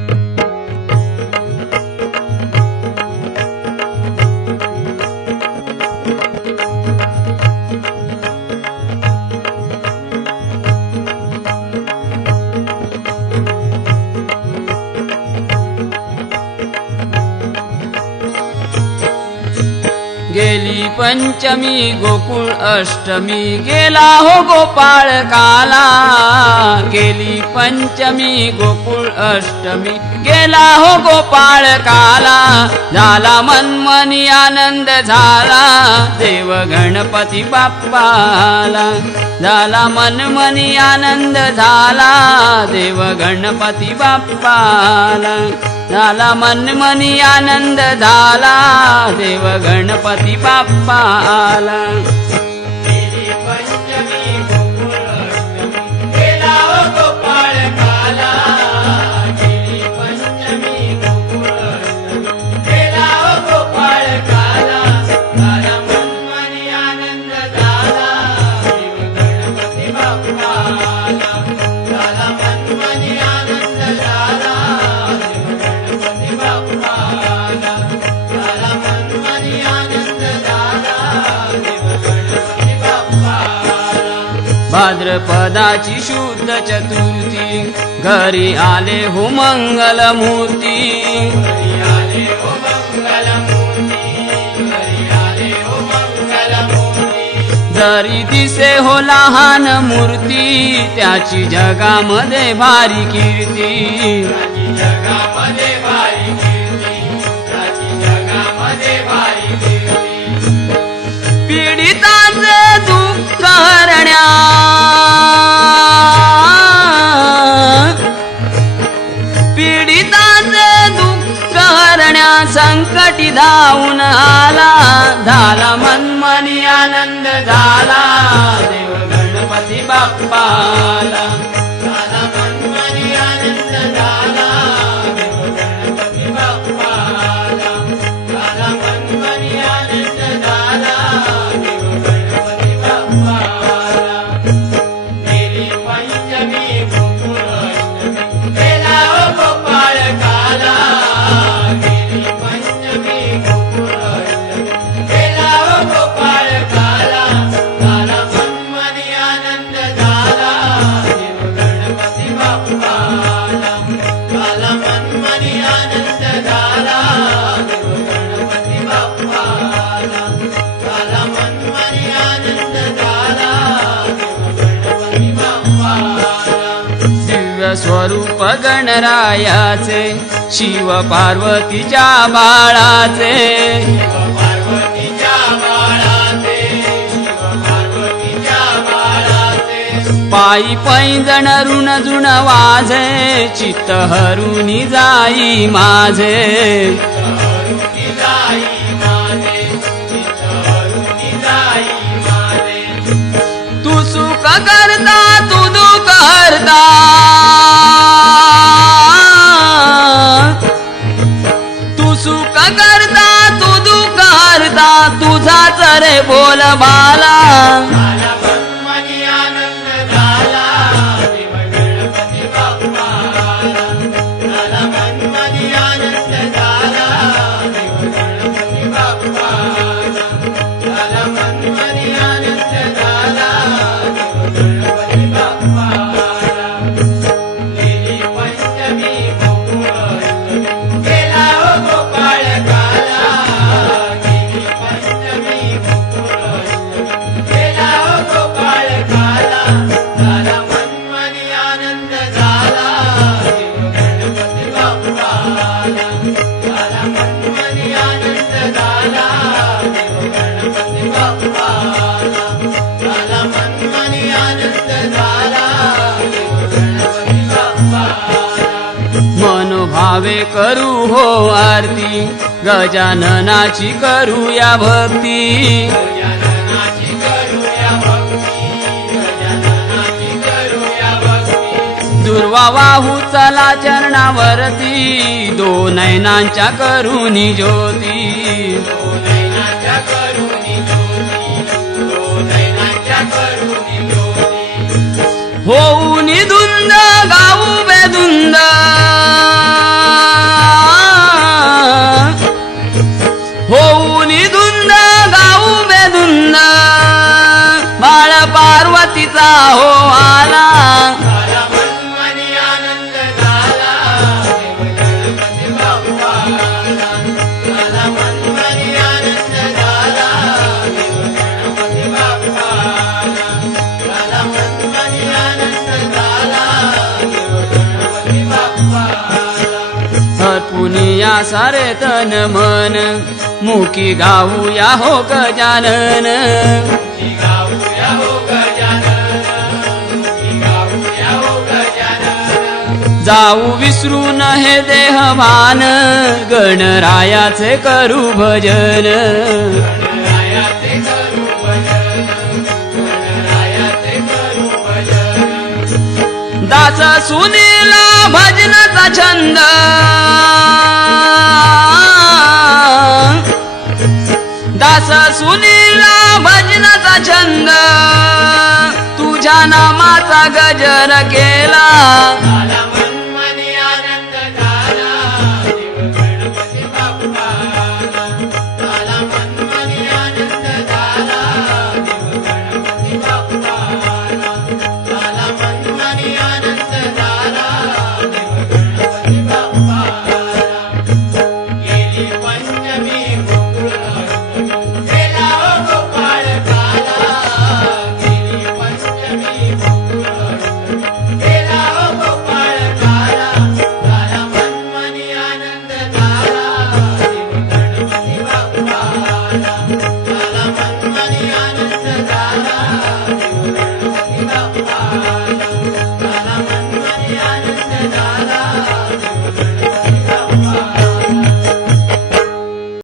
गेली पंचमी गोकुळ अष्टमी गेला हो गोपाळ काला. गेली पंचमी गोकुळ अष्टमी गेला हो गोपाळ काला. झाला मनमनी आनंद झाला देव गणपती बाप्पाला. झाला मनमनी आनंद झाला देव गणपती बाप्पाला. झाला मनमनी आनंद झाला देव गणपती बाप्पाला. भाद्रपदाची शुद्ध चतुर्थी. घरी आले हो मंगल मूर्ती हो हो जरी दिसे हो लहान मूर्ती त्याची जगामध्ये भारी कीर्ती. धावून आला झाला मनमनी आनंद झाला देव गणपती बाप्पाला. स्वरूप गणरायाचे शिव पार्वतीच्या बाळाचे. पायी पैंजण ऋण जुण वाजे चित्त हरुणी जाई माझे. तुझाच रे बोल बा मनोभावे करू हो आरती. गजाननाची करूया भक्ती. दुर्वा वाहू चला चरणावरती. दो नयनांच्या करुणी ज्योती. होऊन धुंद गाऊ बेधुंद बाळ पार्वतीचा हो आला. सारे तन मन मुकी गाऊया हो गजानन जाऊ विसरून हे देहभान गणरायाचे करू भजन. दास सुनीला भजनाचा छंद. दास सुनीला भजनाचा छंद. तुझ्या नामाचा गजर केला.